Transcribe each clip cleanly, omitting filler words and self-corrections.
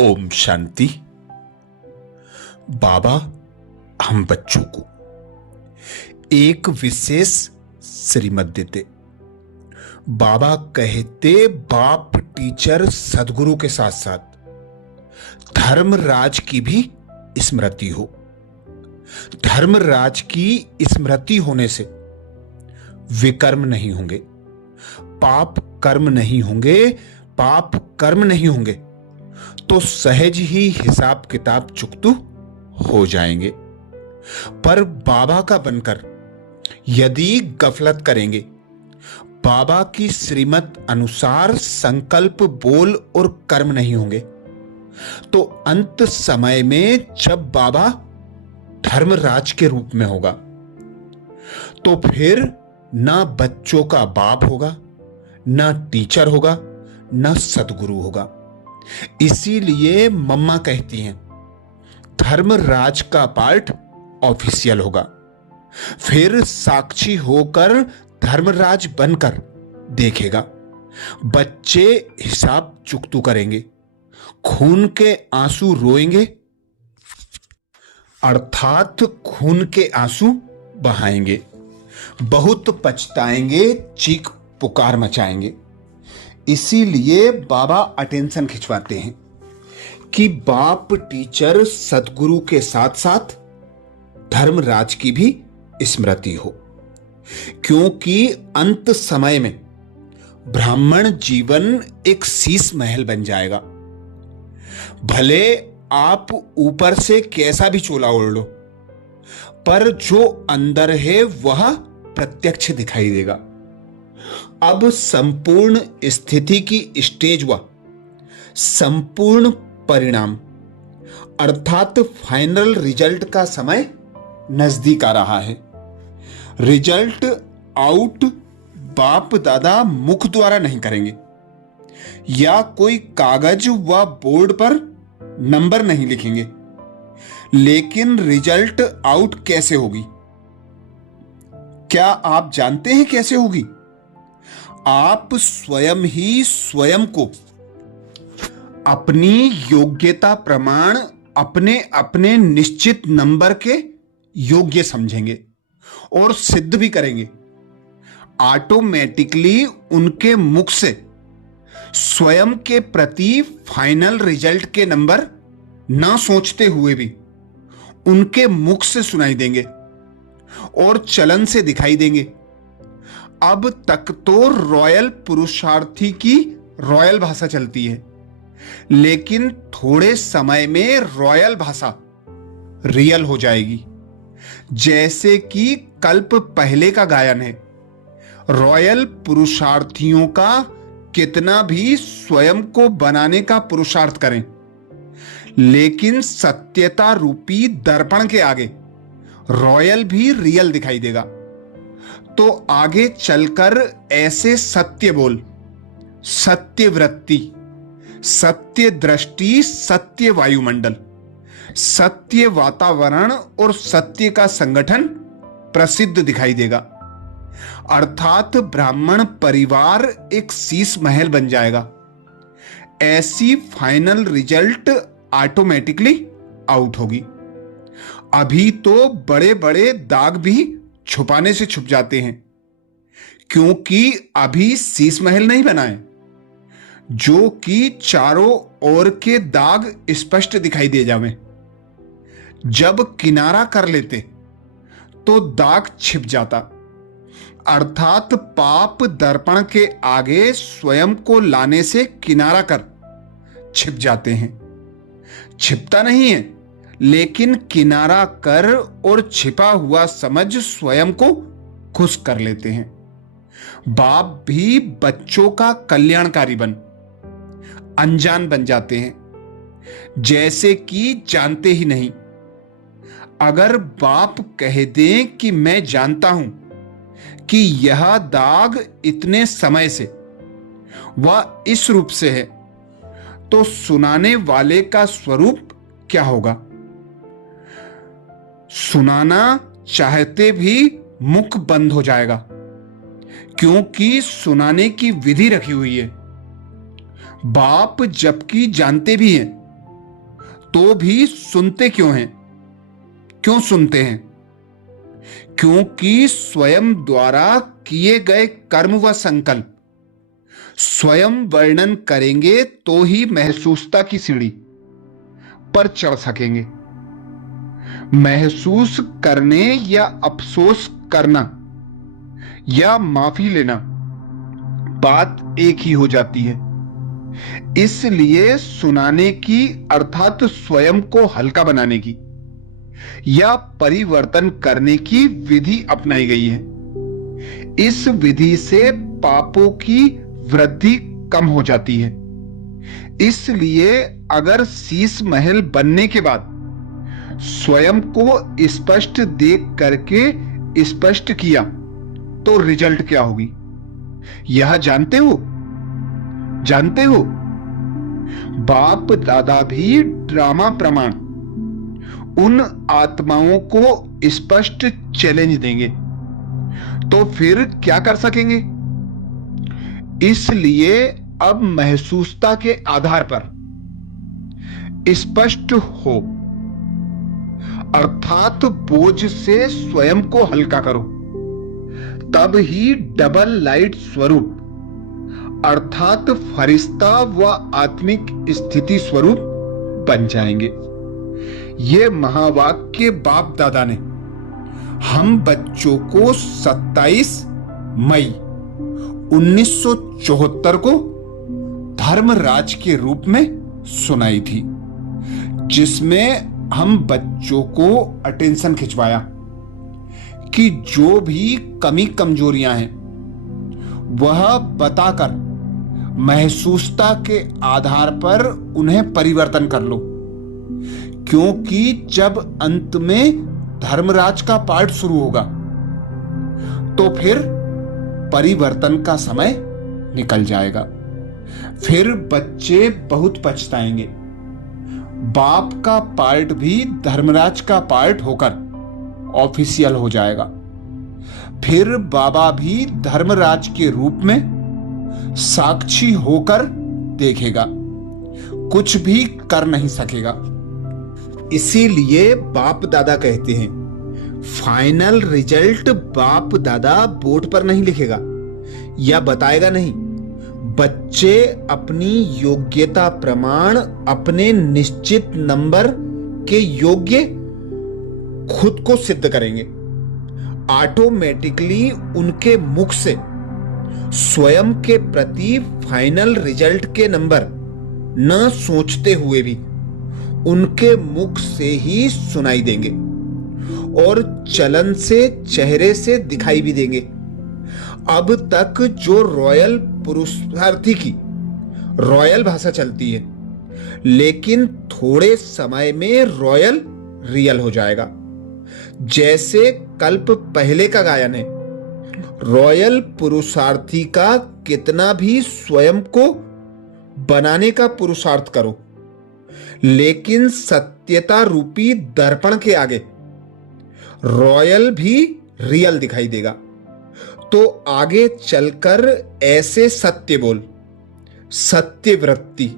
ओम शांति। बाबा हम बच्चों को एक विशेष श्रीमत देते। बाबा कहते बाप टीचर सदगुरु के साथ साथ धर्मराज की भी स्मृति हो। धर्मराज की स्मृति होने से विकर्म नहीं होंगे, पाप कर्म नहीं होंगे, पाप कर्म नहीं होंगे तो सहज ही हिसाब किताब चुकतू हो जाएंगे। पर बाबा का बनकर यदि गफलत करेंगे, बाबा की श्रीमत अनुसार संकल्प बोल और कर्म नहीं होंगे तो अंत समय में जब बाबा धर्मराज के रूप में होगा तो फिर ना बच्चों का बाप होगा, ना टीचर होगा, ना सदगुरु होगा। इसीलिए मम्मा कहती हैं धर्मराज का पार्ट ऑफिशियल होगा, फिर साक्षी होकर धर्मराज बनकर देखेगा। बच्चे हिसाब चुकतू करेंगे, खून के आंसू रोएंगे अर्थात खून के आंसू बहाएंगे, बहुत पछताएंगे, चीख पुकार मचाएंगे। इसीलिए बाबा अटेंशन खिंचवाते हैं कि बाप टीचर सदगुरु के साथ साथ धर्मराज की भी स्मृति हो, क्योंकि अंत समय में ब्राह्मण जीवन एक शीश महल बन जाएगा। भले आप ऊपर से कैसा भी चोला ओढ़ लो, पर जो अंदर है वह प्रत्यक्ष दिखाई देगा। अब संपूर्ण स्थिति की स्टेज व संपूर्ण परिणाम अर्थात फाइनल रिजल्ट का समय नजदीक आ रहा है। रिजल्ट आउट बाप दादा मुख द्वारा नहीं करेंगे या कोई कागज व बोर्ड पर नंबर नहीं लिखेंगे, लेकिन रिजल्ट आउट कैसे होगी? क्या आप जानते हैं कैसे होगी? आप स्वयं ही स्वयं को अपनी योग्यता प्रमाण अपने अपने निश्चित नंबर के योग्य समझेंगे और सिद्ध भी करेंगे। ऑटोमेटिकली उनके मुख से स्वयं के प्रति फाइनल रिजल्ट के नंबर ना सोचते हुए भी उनके मुख से सुनाई देंगे और चलन से दिखाई देंगे। अब तक तो रॉयल पुरुषार्थी की रॉयल भाषा चलती है, लेकिन थोड़े समय में रॉयल भाषा रियल हो जाएगी। जैसे कि कल्प पहले का गायन है, रॉयल पुरुषार्थियों का कितना भी स्वयं को बनाने का पुरुषार्थ करें, लेकिन सत्यता रूपी दर्पण के आगे रॉयल भी रियल दिखाई देगा। तो आगे चलकर ऐसे सत्य बोल, सत्य वृत्ति, सत्य दृष्टि, सत्य वायुमंडल, सत्य वातावरण और सत्य का संगठन प्रसिद्ध दिखाई देगा। अर्थात ब्राह्मण परिवार एक शीश महल बन जाएगा। ऐसी फाइनल रिजल्ट ऑटोमेटिकली आउट होगी। अभी तो बड़े बड़े दाग भी छुपाने से छुप जाते हैं, क्योंकि अभी शीश महल नहीं बना है जो कि चारों ओर के दाग स्पष्ट दिखाई दे जावे। जब किनारा कर लेते तो दाग छिप जाता, अर्थात पाप दर्पण के आगे स्वयं को लाने से किनारा कर छिप जाते हैं। छिपता नहीं है, लेकिन किनारा कर और छिपा हुआ समझ स्वयं को खुश कर लेते हैं। बाप भी बच्चों का कल्याणकारी बन अनजान बन जाते हैं, जैसे कि जानते ही नहीं। अगर बाप कह दें कि मैं जानता हूं कि यह दाग इतने समय से व इस रूप से है, तो सुनाने वाले का स्वरूप क्या होगा? सुनाना चाहते भी मुख बंद हो जाएगा, क्योंकि सुनाने की विधि रखी हुई है। बाप जबकि जानते भी हैं तो भी सुनते क्यों हैं? क्यों सुनते हैं? क्योंकि स्वयं द्वारा किए गए कर्म व संकल्प स्वयं वर्णन करेंगे तो ही महसूसता की सीढ़ी पर चढ़ सकेंगे। महसूस करने या अफसोस करना या माफी लेना बात एक ही हो जाती है। इसलिए सुनाने की अर्थात स्वयं को हल्का बनाने की या परिवर्तन करने की विधि अपनाई गई है। इस विधि से पापों की वृद्धि कम हो जाती है। इसलिए अगर शीश महल बनने के बाद स्वयं को स्पष्ट देख करके स्पष्ट किया तो रिजल्ट क्या होगी, यह जानते हो? जानते हो? बाप दादा भी ड्रामा प्रमाण उन आत्माओं को स्पष्ट चैलेंज देंगे तो फिर क्या कर सकेंगे? इसलिए अब महसूसता के आधार पर स्पष्ट हो, अर्थात बोझ से स्वयं को हल्का करो, तब ही डबल लाइट स्वरूप अर्थात फरिश्ता व आत्मिक स्थिति स्वरूप बन जाएंगे। ये महावाक्य बाप दादा ने हम बच्चों को 27 मई 1974 को धर्मराज के रूप में सुनाई थी, जिसमें हम बच्चों को अटेंशन खिंचवाया कि जो भी कमी कमजोरियां हैं वह बताकर महसूसता के आधार पर उन्हें परिवर्तन कर लो, क्योंकि जब अंत में धर्मराज का पार्ट शुरू होगा तो फिर परिवर्तन का समय निकल जाएगा। फिर बच्चे बहुत पछताएंगे। बाप का पार्ट भी धर्मराज का पार्ट होकर ऑफिशियल हो जाएगा। फिर बाबा भी धर्मराज के रूप में साक्षी होकर देखेगा, कुछ भी कर नहीं सकेगा। इसीलिए बाप दादा कहते हैं फाइनल रिजल्ट बाप दादा बोर्ड पर नहीं लिखेगा या बताएगा नहीं, बच्चे अपनी योग्यता प्रमाण अपने निश्चित नंबर के योग्य खुद को सिद्ध करेंगे। ऑटोमेटिकली उनके मुख से स्वयं के प्रति फाइनल रिजल्ट के नंबर न सोचते हुए भी उनके मुख से ही सुनाई देंगे और चलन से चेहरे से दिखाई भी देंगे। अब तक जो रॉयल पुरुषार्थी की रॉयल भाषा चलती है, लेकिन थोड़े समय में रॉयल रियल हो जाएगा। जैसे कल्प पहले का गायन है, रॉयल पुरुषार्थी का कितना भी स्वयं को बनाने का पुरुषार्थ करो, लेकिन सत्यता रूपी दर्पण के आगे रॉयल भी रियल दिखाई देगा। तो आगे चलकर ऐसे सत्य बोल, सत्य वृत्ति,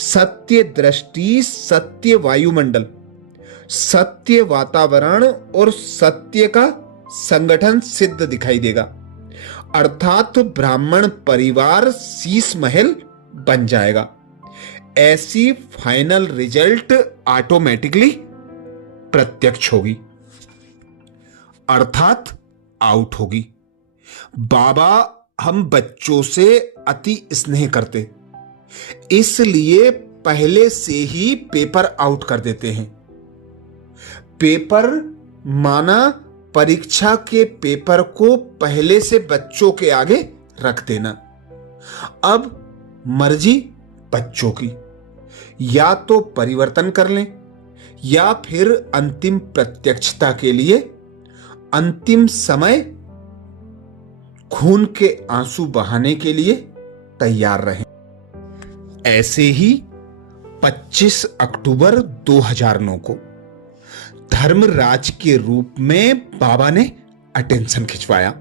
सत्य दृष्टि, सत्य वायुमंडल, सत्य वातावरण और सत्य का संगठन सिद्ध दिखाई देगा। अर्थात ब्राह्मण परिवार शीश महल बन जाएगा। ऐसी फाइनल रिजल्ट ऑटोमेटिकली प्रत्यक्ष होगी, अर्थात आउट होगी। बाबा हम बच्चों से अति स्नेह करते, इसलिए पहले से ही पेपर आउट कर देते हैं। पेपर माना परीक्षा के पेपर को पहले से बच्चों के आगे रख देना। अब मर्जी बच्चों की, या तो परिवर्तन कर लें या फिर अंतिम प्रत्यक्षता के लिए अंतिम समय खून के आंसू बहाने के लिए तैयार रहें। ऐसे ही 25 अक्टूबर 2009 को धर्मराज के रूप में बाबा ने अटेंशन खिंचवाया।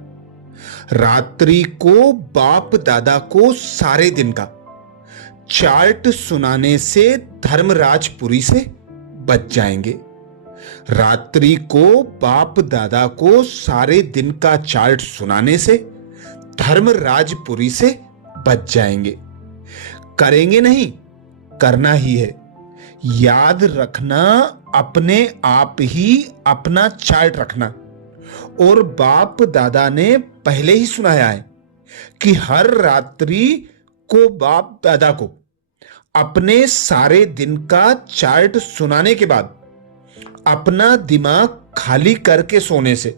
रात्रि को बाप दादा को सारे दिन का चार्ट सुनाने से धर्मराजपुरी से बच जाएंगे। रात्रि को बाप दादा को सारे दिन का चार्ट सुनाने से धर्मराजपुरी से बच जाएंगे। करेंगे नहीं, करना ही है। याद रखना, अपने आप ही अपना चार्ट रखना। और बाप दादा ने पहले ही सुनाया है कि हर रात्रि को बाप दादा को अपने सारे दिन का चार्ट सुनाने के बाद अपना दिमाग खाली करके सोने से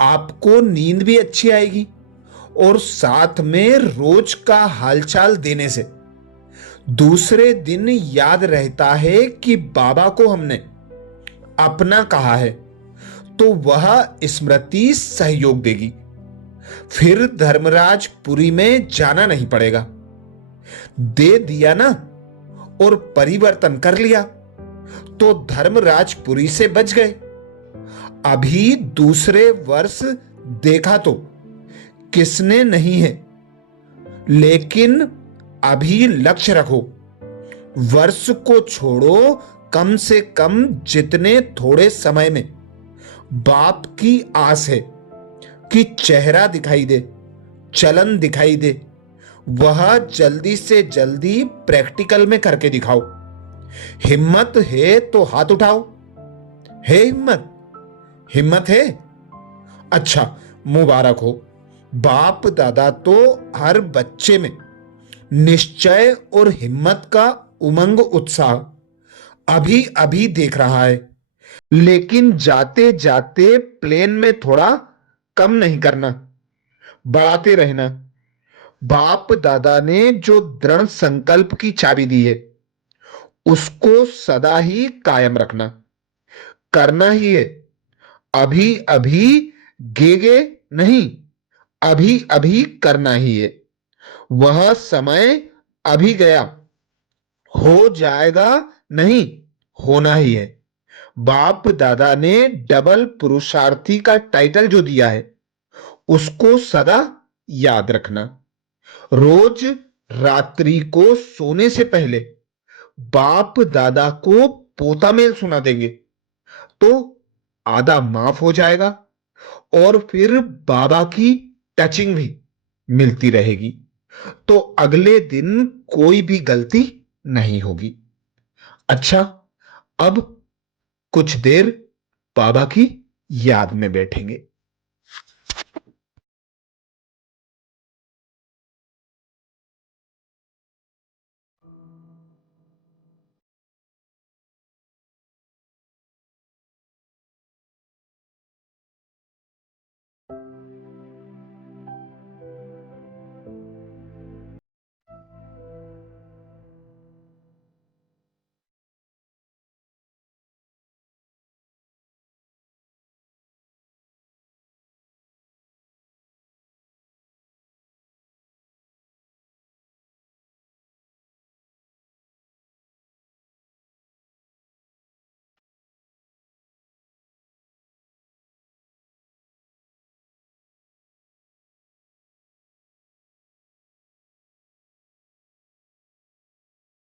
आपको नींद भी अच्छी आएगी और साथ में रोज का हालचाल देने से दूसरे दिन याद रहता है कि बाबा को हमने अपना कहा है, तो वह स्मृति सहयोग देगी। फिर धर्मराजपुरी में जाना नहीं पड़ेगा। दे दिया ना और परिवर्तन कर लिया तो धर्मराजपुरी से बच गए। अभी दूसरे वर्ष देखा तो किसने नहीं है, लेकिन अभी लक्ष्य रखो। वर्ष को छोड़ो, कम से कम जितने थोड़े समय में बाप की आस है कि चेहरा दिखाई दे, चलन दिखाई दे, वह जल्दी से जल्दी प्रैक्टिकल में करके दिखाओ। हिम्मत है तो हाथ उठाओ। है हिम्मत? हिम्मत है? अच्छा, मुबारक हो। बाप दादा तो हर बच्चे में निश्चय और हिम्मत का उमंग उत्साह अभी अभी देख रहा है, लेकिन जाते जाते प्लेन में थोड़ा कम नहीं करना, बढ़ाते रहना। बाप दादा ने जो दृढ़ संकल्प की चाबी दी है उसको सदा ही कायम रखना। करना ही है। अभी अभी गेगे नहीं, अभी अभी करना ही है। वह समय अभी गया, हो जाएगा नहीं, होना ही है। बाप दादा ने डबल पुरुषार्थी का टाइटल जो दिया है उसको सदा याद रखना। रोज रात्रि को सोने से पहले बाप दादा को पोता मेल सुना देंगे तो आधा माफ हो जाएगा और फिर बाबा की टचिंग भी मिलती रहेगी, तो अगले दिन कोई भी गलती नहीं होगी। अच्छा, अब कुछ देर बाबा की याद में बैठेंगे।